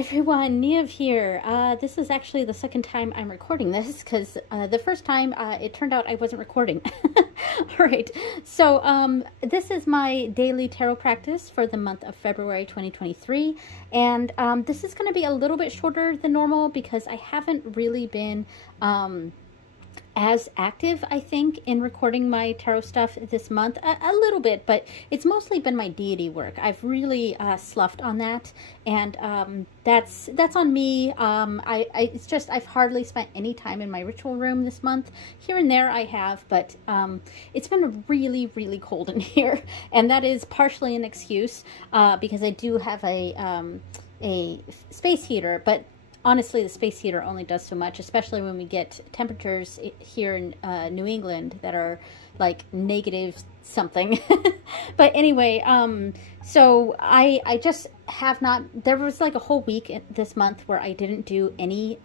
everyone, Niev here. This is actually the second time I'm recording this because the first time it turned out I wasn't recording. All right, so this is my daily tarot practice for the month of February 2023, and this is going to be a little bit shorter than normal because I haven't really been as active, I think, in recording my tarot stuff this month. A little bit, but it's mostly been my deity work. I've really sloughed on that, and that's on me. It's just I've hardly spent any time in my ritual room this month. Here and there I have, but it's been really, really cold in here, and that is partially an excuse because I do have a space heater, but honestly, the space heater only does so much, especially when we get temperatures here in New England that are like negative something. But anyway, so I just have not, there was like a whole week this month where I didn't do any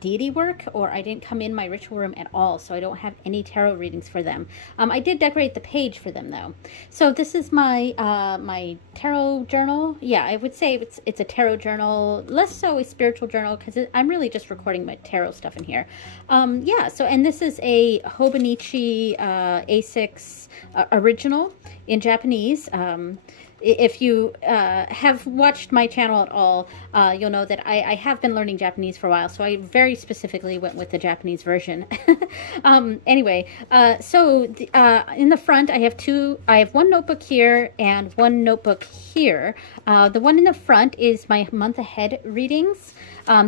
deity work, or I didn't come in my ritual room at all, so I don't have any tarot readings for them. I did decorate the page for them though. So this is my my tarot journal. Yeah, I would say it's a tarot journal, less so a spiritual journal, because I'm really just recording my tarot stuff in here. Yeah, so, and this is a Hobonichi A6 original in Japanese. If you have watched my channel at all, you'll know that I have been learning Japanese for a while, so I very specifically went with the Japanese version. Anyway, so in the front I have one notebook here and one notebook here. The one in the front is my month ahead readings.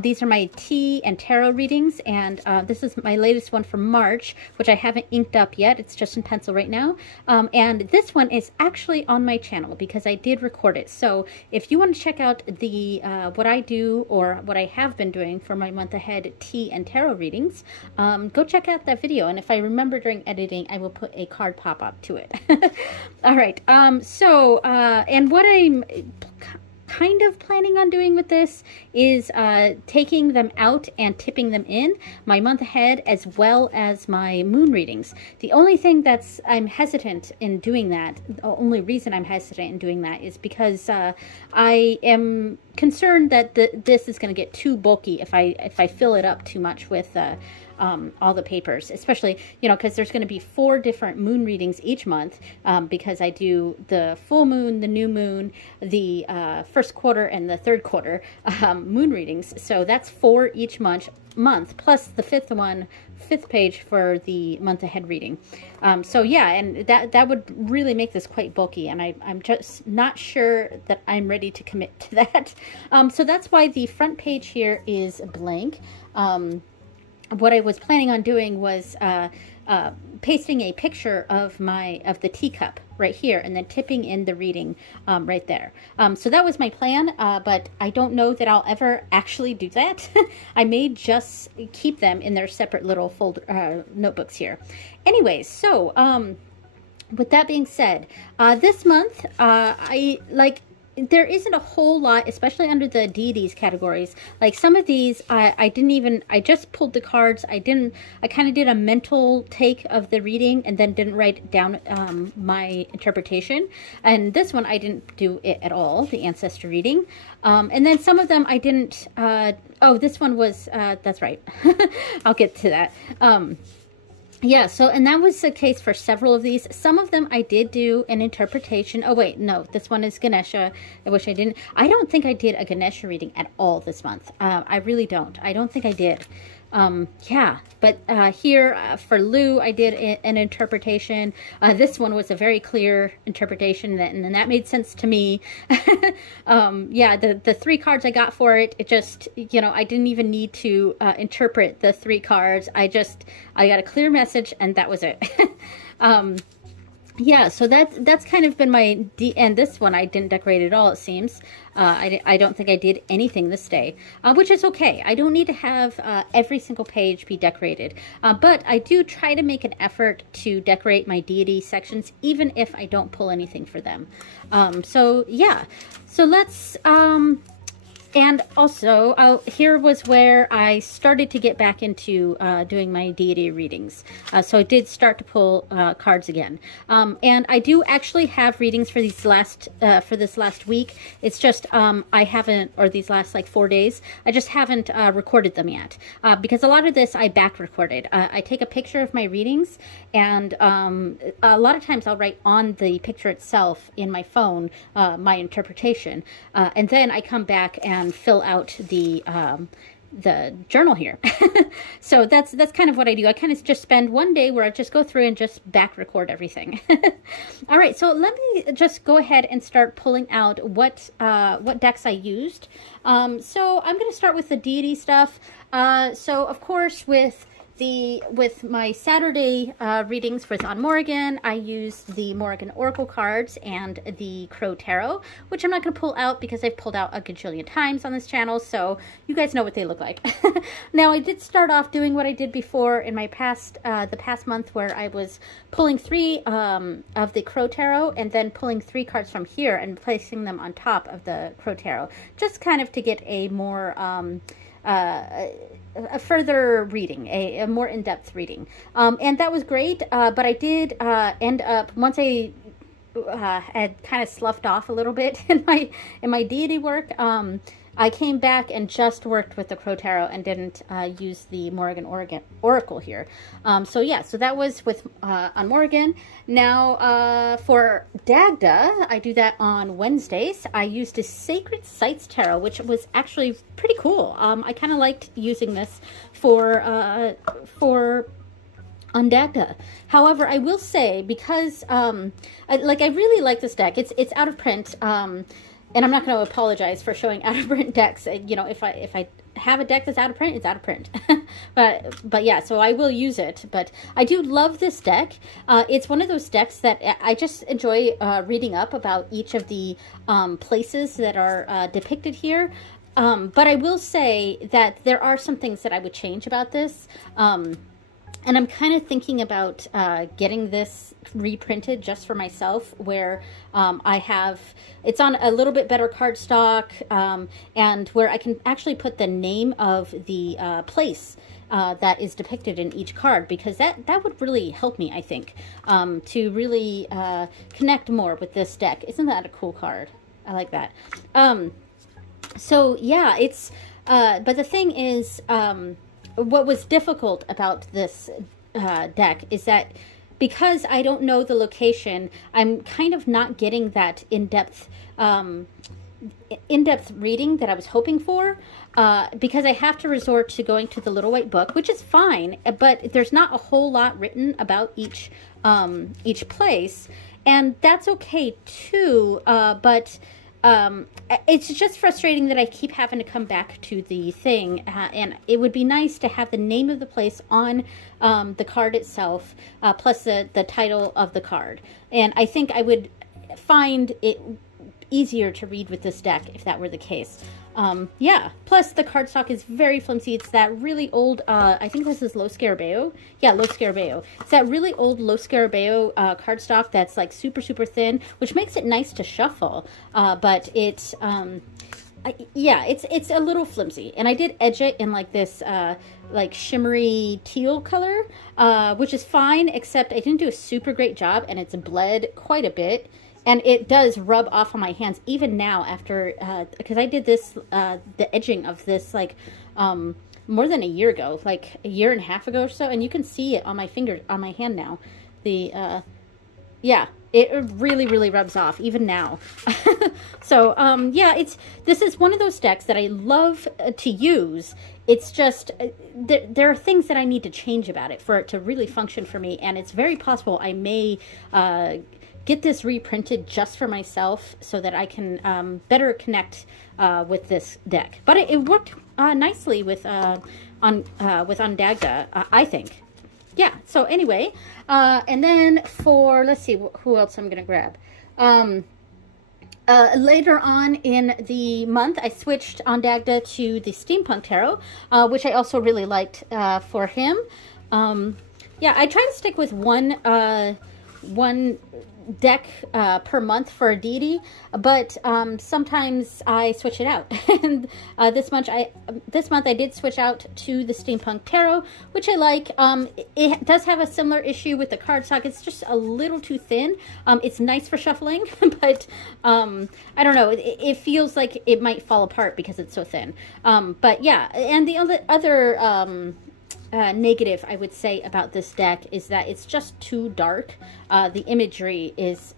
These are my tea and tarot readings, and this is my latest one for March, which I haven't inked up yet. It's just in pencil right now. And this one is actually on my channel because I did record it. So if you want to check out the what I do, or what I have been doing for my month ahead tea and tarot readings, go check out that video. And if I remember during editing, I will put a card pop-up to it. All right. And what I'm kind of planning on doing with this is taking them out and tipping them in my month ahead as well as my moon readings. The only thing I'm hesitant in doing that, the only reason I'm hesitant in doing that is because I am concerned that this is going to get too bulky if I fill it up too much with all the papers, especially, you know, because there's going to be 4 different moon readings each month, because I do the full moon, the new moon, the first quarter, and the third quarter moon readings. So that's 4 each month, plus the fifth page for the month ahead reading. So yeah, and that would really make this quite bulky, and I'm just not sure that I'm ready to commit to that. So that's why the front page here is blank. What I was planning on doing was pasting a picture of the teacup right here, and then tipping in the reading right there. So that was my plan, but I don't know that I'll ever actually do that. I may just keep them in their separate little notebooks here. Anyways, so with that being said, this month there isn't a whole lot, especially under the deities categories. Like some of these, I just pulled the cards. I kind of did a mental take of the reading and then didn't write down my interpretation. And this one, I didn't do it at all, the ancestor reading. And then some of them I didn't, oh, this one was, that's right. I'll get to that. Yeah, so, and that was the case for several of these. Some of them I did do an interpretation. Oh, wait, no, this one is Ganesha. I wish I didn't. I don't think I did a Ganesha reading at all this month. I really don't. I don't think I did. Yeah, but here for Lou, I did an interpretation. This one was a very clear interpretation, and that made sense to me. Yeah, the 3 cards I got for it, it just, you know, I didn't even need to interpret the 3 cards. I got a clear message, and that was it. Yeah, so that's kind of been my and this one I didn't decorate at all, it seems. I don't think I did anything this day, which is okay. I don't need to have every single page be decorated, but I do try to make an effort to decorate my deity sections, even if I don't pull anything for them. So yeah, so let's And also, here was where I started to get back into doing my deity readings. So I did start to pull cards again. And I do actually have readings for these for this last week. It's just I haven't, or these last like 4 days, I just haven't recorded them yet. Because a lot of this I back recorded. I take a picture of my readings, and a lot of times I'll write on the picture itself in my phone my interpretation. And then I come back and fill out the journal here. So that's kind of what I do. I kind of just spend one day where I just go through and just back record everything. All right, so let me just go ahead and start pulling out what decks I used. So I'm going to start with the deity stuff. So of course with my Saturday readings with on Morrigan, I used the Morrigan Oracle cards and the Crow Tarot, which I'm not going to pull out because I've pulled out a gajillion times on this channel, so you guys know what they look like. Now, I did start off doing what I did before in my the past month, where I was pulling 3 of the Crow Tarot and then pulling 3 cards from here and placing them on top of the Crow Tarot, just kind of to get a more a further reading, a more in-depth reading. And that was great, but I did end up, once I had kind of sloughed off a little bit in my deity work, I came back and just worked with the Crow Tarot and didn't use the Morrigan Oracle here. So yeah, so that was with on Morrigan. Now for Dagda, I do that on Wednesdays. I used a Sacred Sites Tarot, which was actually pretty cool. I kind of liked using this for on Dagda. However, I will say, because I really like this deck. It's out of print. And I'm not going to apologize for showing out of print decks. You know, if I have a deck that's out of print, it's out of print. but yeah, so I will use it. But I do love this deck. It's one of those decks that I just enjoy reading up about each of the places that are depicted here. But I will say that there are some things that I would change about this. And I'm kind of thinking about getting this reprinted just for myself, where it's on a little bit better cardstock, and where I can actually put the name of the place that is depicted in each card, because that would really help me, I think, to really connect more with this deck. Isn't that a cool card? I like that. So yeah, but the thing is, what was difficult about this deck is that because I don't know the location, I'm kind of not getting that in-depth reading that I was hoping for, because I have to resort to going to the Little White Book, which is fine, but there's not a whole lot written about each place, and that's okay too, but it's just frustrating that I keep having to come back to the thing, and it would be nice to have the name of the place on the card itself, plus the title of the card. And I think I would find it easier to read with this deck if that were the case. Yeah, plus the cardstock is very flimsy. It's that really old, I think this is Lo Scarabeo. Yeah, Lo Scarabeo. It's that really old Lo Scarabeo cardstock that's like super, super thin, which makes it nice to shuffle. But it's, yeah, it's a little flimsy. And I did edge it in like this, like shimmery teal color, which is fine, except I didn't do a super great job, and it's bled quite a bit. And it does rub off on my hands even now after, because I did this, the edging of this like more than a year ago, like a year and a half ago or so. And you can see it on my finger, on my hand now. Yeah, it really, really rubs off even now. So, yeah, this is one of those decks that I love to use. It's just, there are things that I need to change about it for it to really function for me. And it's very possible I may get this reprinted just for myself so that I can better connect with this deck. But it worked nicely with Dagda, I think. Yeah, so anyway, and then for, let's see, who else I'm going to grab. Later on in the month, I switched on Dagda to the Steampunk Tarot, which I also really liked for him. Yeah, I try to stick with one deck per month for a deity, but sometimes I switch it out. And this month I did switch out to the Steampunk Tarot, which I like. It does have a similar issue with the cardstock. It's just a little too thin. It's nice for shuffling, but I don't know. It feels like it might fall apart because it's so thin. But yeah, and the other negative I would say about this deck is that it's just too dark. The imagery is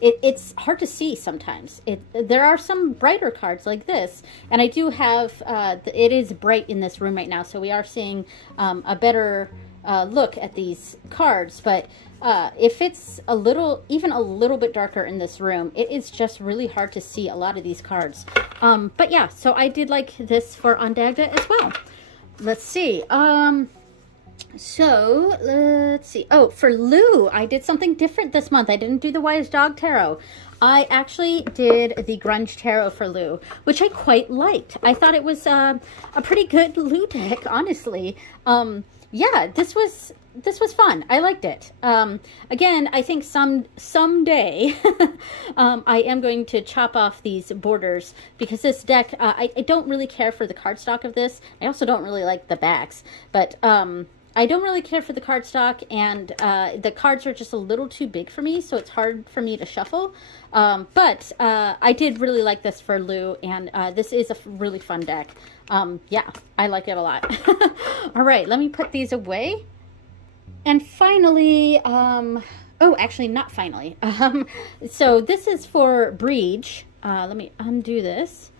it's hard to see sometimes. There are some brighter cards like this, and I do have it is bright in this room right now, so we are seeing a better look at these cards. But if it's even a little bit darker in this room, it is just really hard to see a lot of these cards. But yeah, so I did like this for Ondagda as well. Let's see. So let's see. Oh, for Lou, I did something different this month. I didn't do the Wise Dog Tarot. I actually did the Grunge Tarot for Lou, which I quite liked. I thought it was a pretty good Lou deck, honestly. Yeah, this was fun. I liked it. Again, I think someday I am going to chop off these borders, because this deck, I don't really care for the cardstock of this. I also don't really like the backs, but I don't really care for the cardstock, and the cards are just a little too big for me, so it's hard for me to shuffle. But I did really like this for Lou, and this is a really fun deck. Yeah, I like it a lot. All right, let me put these away. And finally, oh, actually not finally. So this is for Breege. Let me undo this.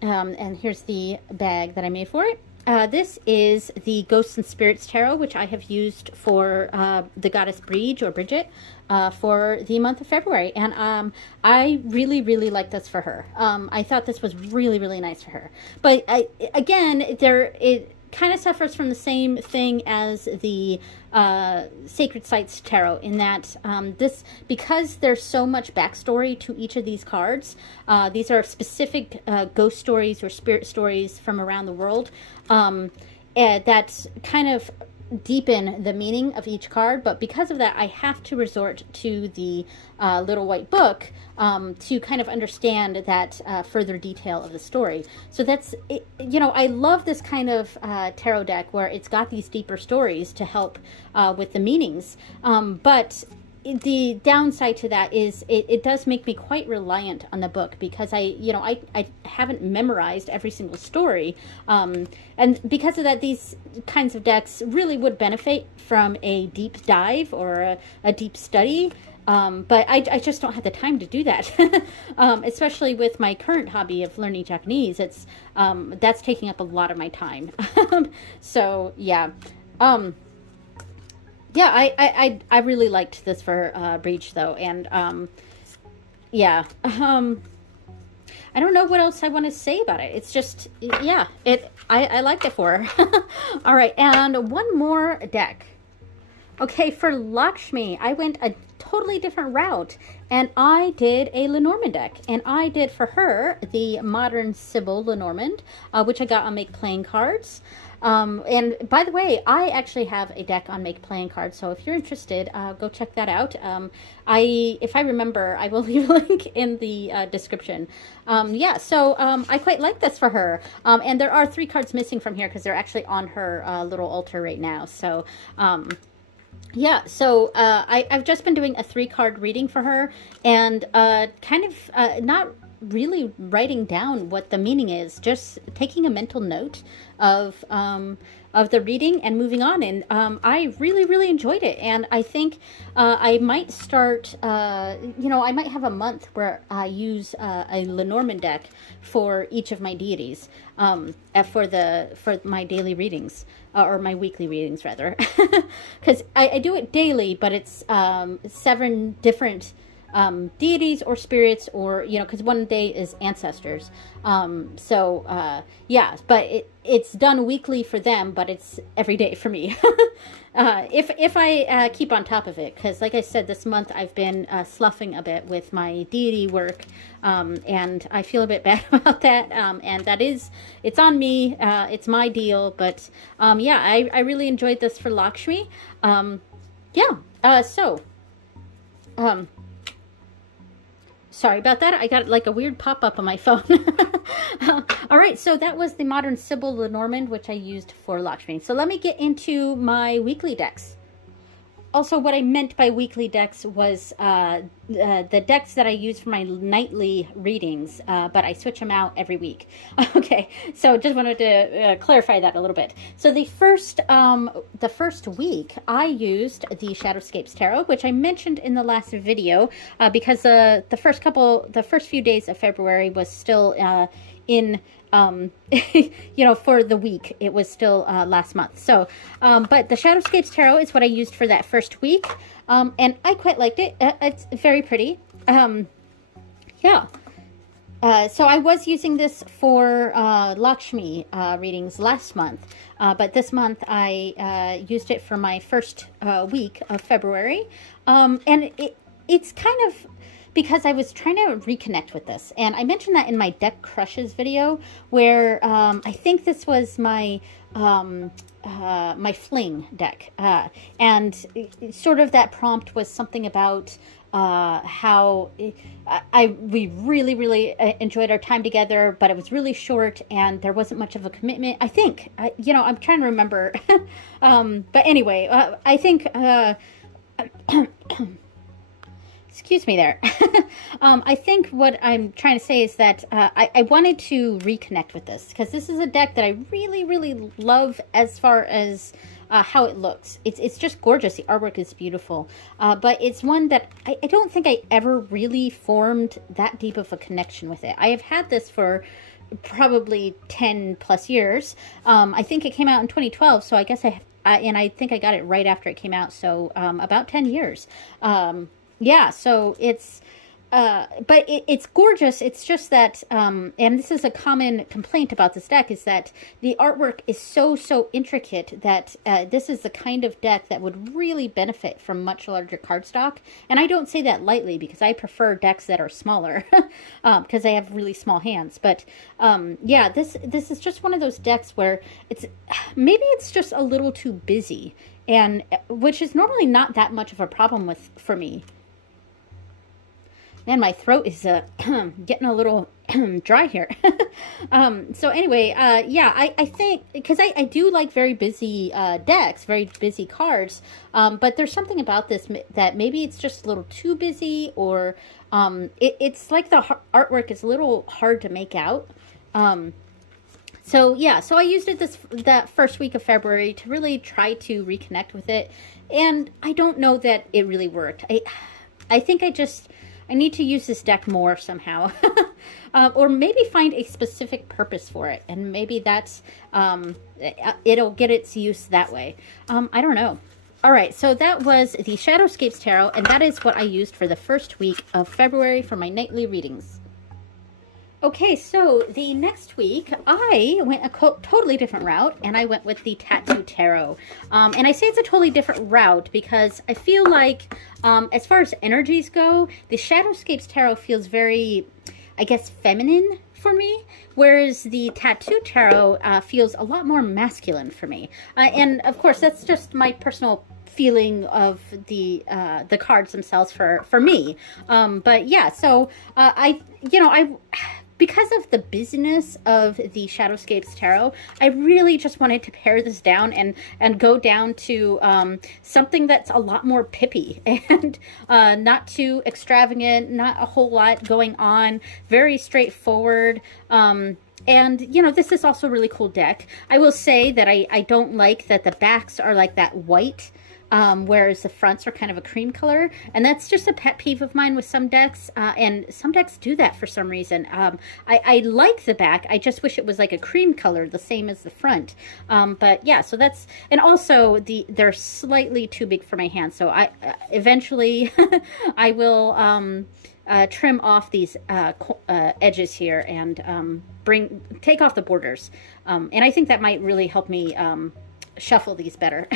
And here's the bag that I made for it. This is the Ghosts and Spirits Tarot, which I have used for the goddess Breege, or Bridget, for the month of February. And I really, really like this for her. I thought this was really, really nice for her. But again, it kind of suffers from the same thing as the Sacred Sites Tarot, in that because there's so much backstory to each of these cards, these are specific ghost stories or spirit stories from around the world that kind of deepen the meaning of each card. But because of that, I have to resort to the Little White Book to kind of understand that further detail of the story. So that's it. You know, I love this kind of tarot deck where it's got these deeper stories to help with the meanings. But the downside to that is it does make me quite reliant on the book, because I haven't memorized every single story. And because of that, these kinds of decks really would benefit from a deep dive or a deep study. But I just don't have the time to do that, especially with my current hobby of learning Japanese. It's that's taking up a lot of my time. So yeah. Yeah, I really liked this for Breach, though, and yeah, I don't know what else I want to say about it. It's just, yeah, I liked it for her. All right, and one more deck. Okay, for Lakshmi, I went a totally different route, and I did a Lenormand deck, and I did for her the Modern Sibyl Lenormand, which I got on Make Playing Cards. And by the way, I actually have a deck on Make Playing Cards, so if you're interested, go check that out. If I remember, I will leave a link in the description. Yeah, so I quite like this for her. And there are 3 cards missing from here because they're actually on her little altar right now. So yeah, so I've just been doing a 3-card reading for her, and kind of not really writing down what the meaning is, just taking a mental note of the reading and moving on. And I really, really enjoyed it. And I think I might start, I might have a month where I use a Lenormand deck for each of my deities, for my daily readings, or my weekly readings rather, because I do it daily, but it's 7 different deities or spirits, or because one day is ancestors. Yeah, but it's done weekly for them, but it's every day for me. If I keep on top of it, because like I said, this month I've been sloughing a bit with my deity work, and I feel a bit bad about that, and it's on me. It's my deal, but yeah, I really enjoyed this for Lakshmi. Yeah, so Sorry about that. I got like a weird pop-up on my phone. All right, so that was the Modern Sibyl Lenormand, which I used for Lakshmi. So let me get into my weekly decks. Also, what I meant by weekly decks was the decks that I use for my nightly readings, but I switch them out every week. Okay, so just wanted to clarify that a little bit. So the first week, I used the Shadowscapes Tarot, which I mentioned in the last video, because the first few days of February was still in you know, for the week. It was still last month. So, but the Shadowscapes Tarot is what I used for that first week. And I quite liked it. It's very pretty. Yeah. So I was using this for Lakshmi readings last month. But this month I used it for my first week of February. And it's kind of because I was trying to reconnect with this. And I mentioned that in my Deck Crushes video, where I think this was my my Fling deck. And sort of that prompt was something about how we really enjoyed our time together, but it was really short and there wasn't much of a commitment. I think, you know, I'm trying to remember. But anyway, I think... Excuse me there. I think what I'm trying to say is that I wanted to reconnect with this, because this is a deck that I really love as far as how it looks. It's just gorgeous. The artwork is beautiful. But it's one that I don't think I ever really formed that deep of a connection with it. I have had this for probably 10 plus years. I think it came out in 2012, so I guess and I think I got it right after it came out, so about 10 years. Yeah, so it's, but it's gorgeous. It's just that, and this is a common complaint about this deck, is that the artwork is so intricate that this is the kind of deck that would really benefit from much larger cardstock. And I don't say that lightly, because I prefer decks that are smaller, because I have really small hands. But yeah, this is just one of those decks where maybe it's just a little too busy, and which is normally not that much of a problem for me. Man, my throat is getting a little dry here. So anyway, yeah, I think, because I do like very busy decks, very busy cards, but there's something about this that maybe it's just a little too busy, or it's like the artwork is a little hard to make out. So yeah, so I used it that first week of February to really try to reconnect with it, and I don't know that it really worked. I think I need to use this deck more somehow, or maybe find a specific purpose for it, and maybe that's, it'll get its use that way. I don't know. All right, so that was the Shadowscapes Tarot, and that is what I used for the first week of February for my nightly readings. Okay, so the next week, I went a totally different route, and I went with the Tattoo Tarot. And I say it's a totally different route because I feel like, as far as energies go, the Shadowscapes Tarot feels very, I guess, feminine for me, whereas the Tattoo Tarot feels a lot more masculine for me. And, of course, that's just my personal feeling of the cards themselves for me. But, yeah, so because of the busyness of the Shadowscapes Tarot, I really just wanted to pare this down and go down to something that's a lot more pippy and not too extravagant, not a whole lot going on, very straightforward. And, you know, this is also a really cool deck. I will say that I don't like that the backs are like that white, whereas the fronts are kind of a cream color, and that's just a pet peeve of mine with some decks, and some decks do that for some reason. I like the back, I just wish it was like a cream color, the same as the front. But yeah, so that's, and also they're slightly too big for my hands, so I eventually I will trim off these edges here and take off the borders, and I think that might really help me shuffle these better.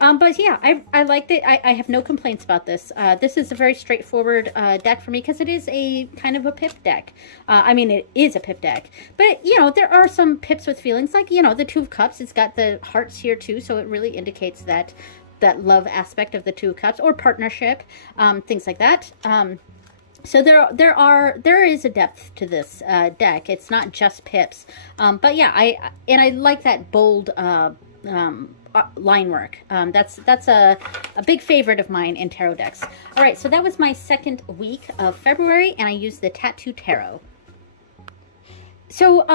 But yeah, I liked it. I have no complaints about this. This is a very straightforward deck for me because it is a kind of a pip deck. I mean, it is a pip deck, but you know, there are some pips with feelings, like, you know, the Two of Cups. It's got the hearts here too, so it really indicates that that love aspect of the Two of Cups, or partnership, things like that. So there is a depth to this deck. It's not just pips, but yeah, I like that bold line work. That's a big favorite of mine in tarot decks. All right, so that was my second week of February, and I used the Tattoo Tarot. So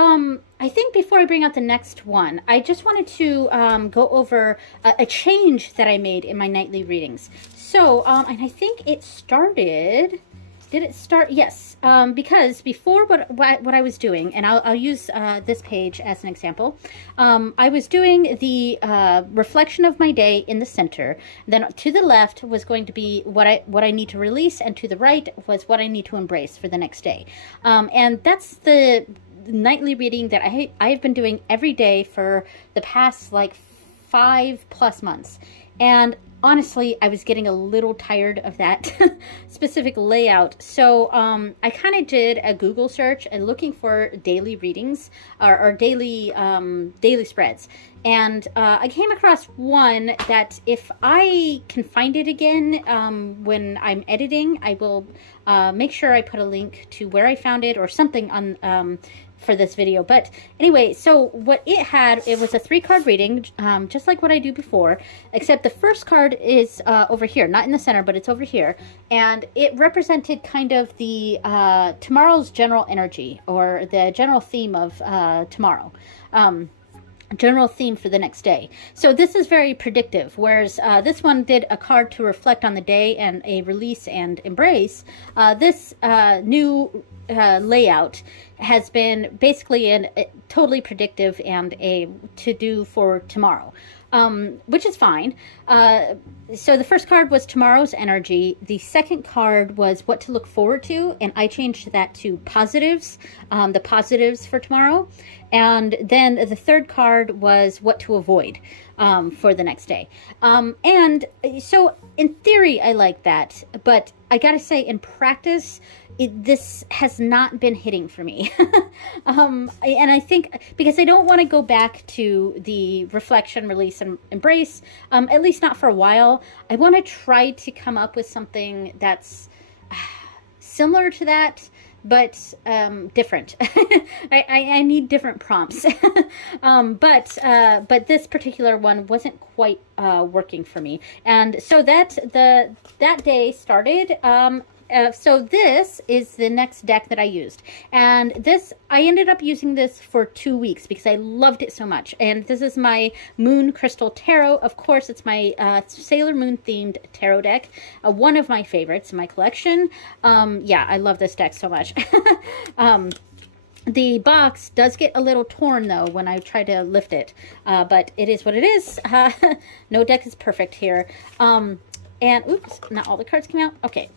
I think before I bring out the next one, I just wanted to go over a change that I made in my nightly readings. So, and I think it started... Did it start? Yes, because before what I was doing, and I'll use this page as an example, I was doing the reflection of my day in the center. Then to the left was going to be what I need to release, and to the right was what I need to embrace for the next day. And that's the nightly reading that I've been doing every day for the past like 5+ months. And honestly, I was getting a little tired of that specific layout. So I kind of did a Google search and looking for daily readings or daily spreads. And I came across one that if I can find it again when I'm editing, I will make sure I put a link to where I found it or something on for this video. But anyway, so what it had, it was a 3-card reading, just like what I do before, except the first card is over here, not in the center, but it's over here, and it represented kind of the tomorrow's general energy, or the general theme of tomorrow. General theme for the next day. So this is very predictive, whereas this one did a card to reflect on the day and a release and embrace. This new layout has been basically a totally predictive and a to-do for tomorrow, which is fine. So the first card was tomorrow's energy. The second card was what to look forward to, and I changed that to positives, the positives for tomorrow. And then the third card was what to avoid for the next day. And so in theory, I like that, but I gotta say in practice, this has not been hitting for me. And I think because I don't want to go back to the reflection, release, and embrace, at least not for a while. I want to try to come up with something that's similar to that, but different. I need different prompts. But this particular one wasn't quite working for me. And so that day started. So this is the next deck that I used, and this, I ended up using this for 2 weeks because I loved it so much. And this is my Moon Crystal Tarot. Of course, it's my Sailor Moon themed tarot deck, one of my favorites in my collection. Yeah, I love this deck so much. The box does get a little torn though when I try to lift it, but it is what it is. No deck is perfect here. And oops, not all the cards came out. Okay.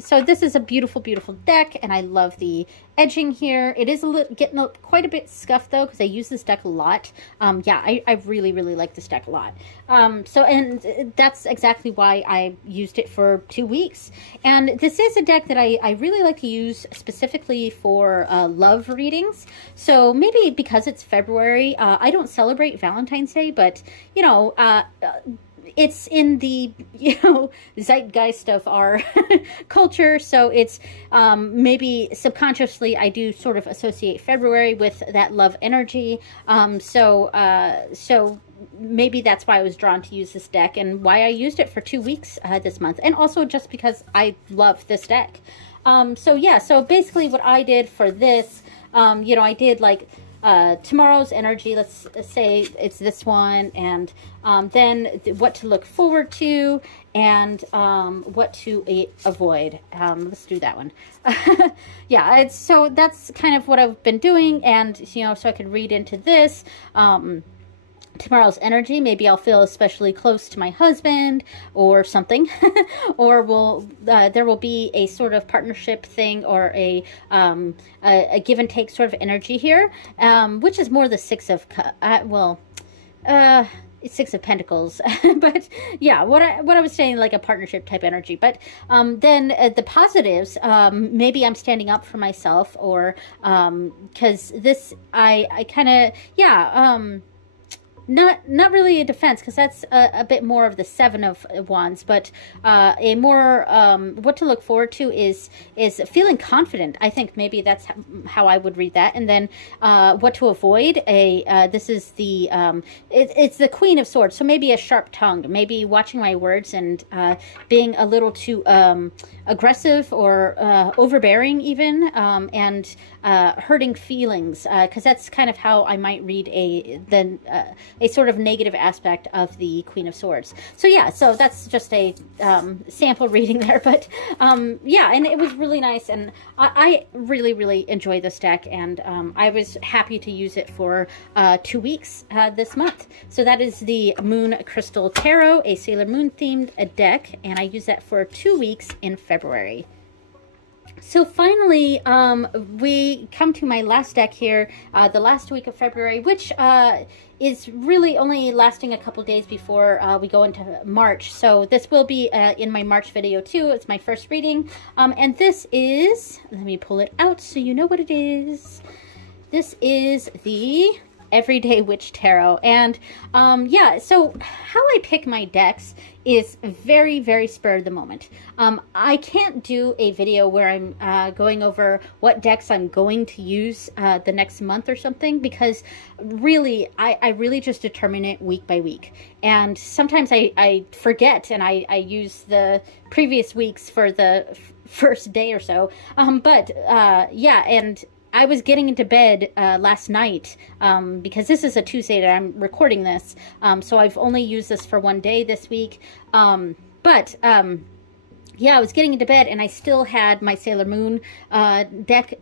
So this is a beautiful, beautiful deck, and I love the edging here. It is getting quite a bit scuffed though, because I use this deck a lot. Yeah, I really, really like this deck a lot. And that's exactly why I used it for 2 weeks. And this is a deck that I really like to use specifically for love readings. So maybe because it's February, I don't celebrate Valentine's Day, but you know, it's in the, you know, zeitgeist of our culture. So it's maybe subconsciously I do sort of associate February with that love energy. So maybe that's why I was drawn to use this deck, and why I used it for 2 weeks this month. And also just because I love this deck. So yeah, so basically what I did for this, you know, I did like tomorrow's energy, let's say it's this one, and then what to look forward to, and what to avoid. Let's do that one. Yeah, so that's kind of what I've been doing, and you know, so I could read into this. Tomorrow's energy, maybe I'll feel especially close to my husband or something, or there will be a sort of partnership thing, or a give and take sort of energy here, which is more the Six of Six of Pentacles. But yeah, what I was saying, like a partnership type energy. But then the positives, maybe I'm standing up for myself, or because this I kind of, yeah, not really a defense, because that's a bit more of the Seven of Wands, but a more what to look forward to is feeling confident. I think maybe that's how I would read that. And then what to avoid, this is the it's the Queen of Swords, so maybe a sharp tongue, maybe watching my words and being a little too aggressive or overbearing even, and hurting feelings, because that's kind of how I might read a sort of negative aspect of the Queen of Swords. So yeah, so that's just a sample reading there, but yeah, and it was really nice, and I really enjoy this deck, and I was happy to use it for 2 weeks this month. So that is the Moon Crystal Tarot, a Sailor Moon themed deck, and I used that for 2 weeks in February. So finally, we come to my last deck here, the last week of February, which is really only lasting a couple days before we go into March. So this will be in my March video too. It's my first reading. And this is, let me pull it out so you know what it is. This is the Everyday Witch Tarot. And yeah, so how I pick my decks is very spur of the moment. I can't do a video where I'm going over what decks I'm going to use the next month or something, because really I really just determine it week by week, and sometimes I forget and I use the previous weeks for the first day or so, but yeah, and I was getting into bed last night because this is a Tuesday that I'm recording this, so I've only used this for 1 day this week, but yeah, I was getting into bed and I still had my Sailor Moon deck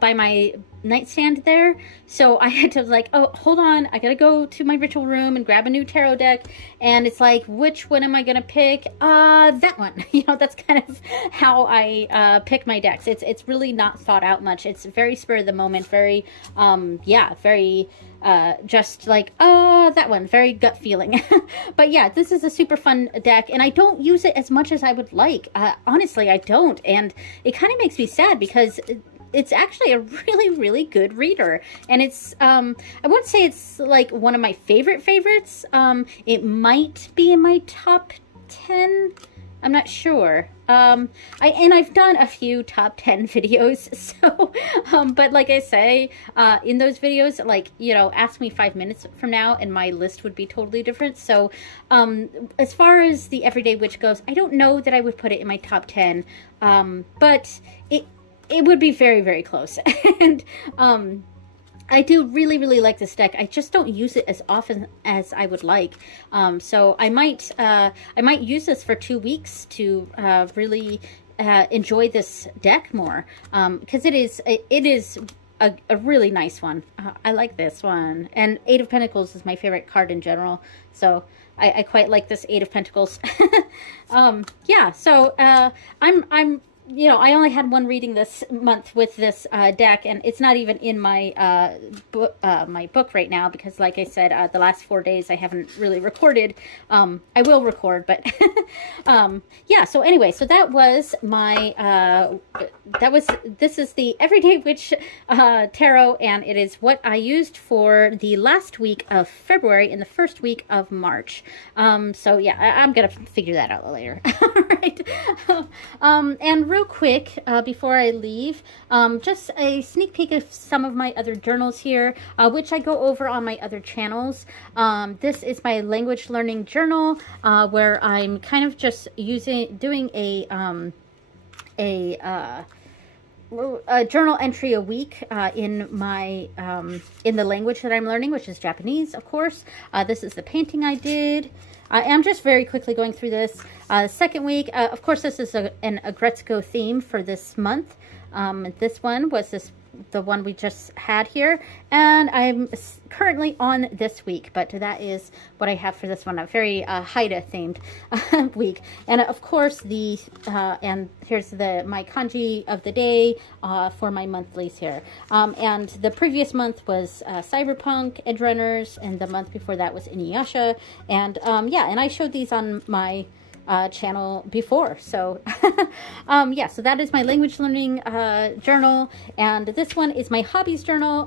by my nightstand there, so I had to like, oh, hold on, I gotta go to my ritual room and grab a new tarot deck, and it's like, which one am I gonna pick? That one. You know, that's kind of how I pick my decks. It's really not thought out much. It's very spur of the moment, very yeah, very just like, that one, very gut feeling. But yeah, this is a super fun deck, and I don't use it as much as I would like. Honestly, I don't, and it kind of makes me sad because it's actually a really good reader, and it's I wouldn't say it's like one of my favorites. It might be in my top 10. I'm not sure. I've done a few top 10 videos, so but like I say, in those videos, like, you know, ask me 5 minutes from now and my list would be totally different. So as far as the Everyday Witch goes, I don't know that I would put it in my top 10, but it would be very close. And I do really like this deck. I just don't use it as often as I would like. So I might use this for 2 weeks to really enjoy this deck more, because it is a really nice one. I like this one, and Eight of Pentacles is my favorite card in general, so I quite like this Eight of Pentacles. Yeah, so I'm you know, I only had one reading this month with this deck, and it's not even in my book right now, because like I said, the last 4 days I haven't really recorded. I will record, but yeah, so anyway, so that was my this is the Everyday Witch Tarot, and it is what I used for the last week of February and the first week of March. So yeah, I'm gonna figure that out later. Right. And real quick, before I leave, just a sneak peek of some of my other journals here, which I go over on my other channels. This is my language learning journal, where I'm kind of just doing a journal entry a week in my in the language that I'm learning, which is Japanese, of course. This is the painting I did. I'm just very quickly going through this. Second week, of course, this is an Agretzko theme for this month. This one was the one we just had here, and I'm currently on this week, but that is what I have for this one, a very Haida themed week. And of course, and here's my kanji of the day for my monthlies here. And the previous month was Cyberpunk, Edgerunners, and the month before that was Inuyasha. And yeah, and I showed these on my channel before. So yeah, so that is my language learning journal, and this one is my hobbies journal,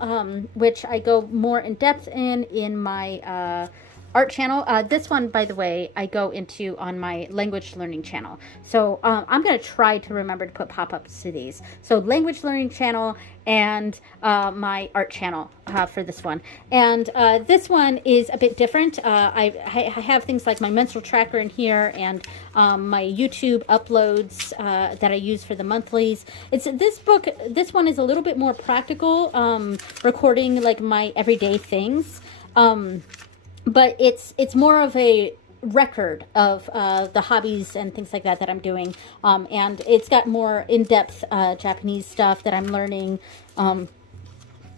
which I go more in depth in my art channel. This one, by the way, I go into on my language learning channel. So I'm going to try to remember to put pop-ups to these. So language learning channel and my art channel for this one. And this one is a bit different. I have things like my menstrual tracker in here, and my YouTube uploads that I use for the monthlies. This one is a little bit more practical, recording like my everyday things. But it's more of a record of the hobbies and things like that I'm doing. And it's got more in-depth Japanese stuff that I'm learning.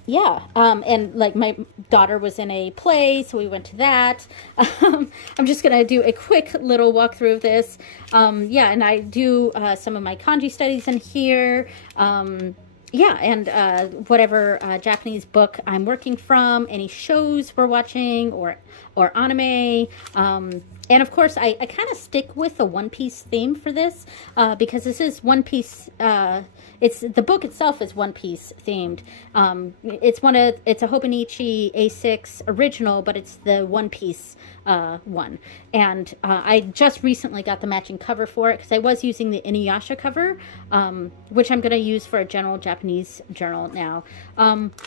Yeah, and like my daughter was in a play, so we went to that. I'm just going to do a quick little walkthrough of this. Yeah, and I do some of my kanji studies in here. Yeah, and whatever Japanese book I'm working from, any shows we're watching, or anime. And of course, I kind of stick with the One Piece theme for this, because this is One Piece. The book itself is One Piece themed. It's a Hobonichi A6 original, but it's the One Piece one. And I just recently got the matching cover for it, because I was using the Inuyasha cover, which I'm going to use for a general Japanese journal now.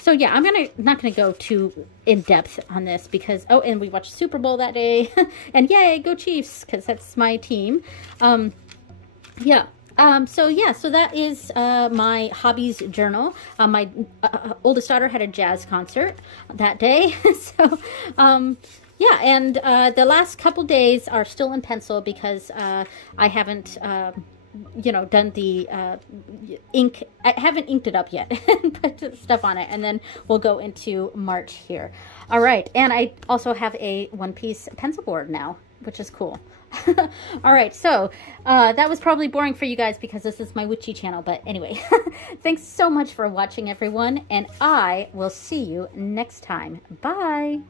So yeah, I'm not going to go too in depth on this, because and we watched Super Bowl that day, and yay, go Chiefs, because that's my team. Yeah. So yeah, so that is my hobbies journal. My oldest daughter had a jazz concert that day, so yeah, and the last couple days are still in pencil, because I haven't done the ink. I haven't inked it up yet and put stuff on it, and then we'll go into March here. All right, and I also have a One Piece pencil board now, which is cool. All right, so that was probably boring for you guys, because this is my witchy channel, but anyway, thanks so much for watching, everyone, and I will see you next time. Bye.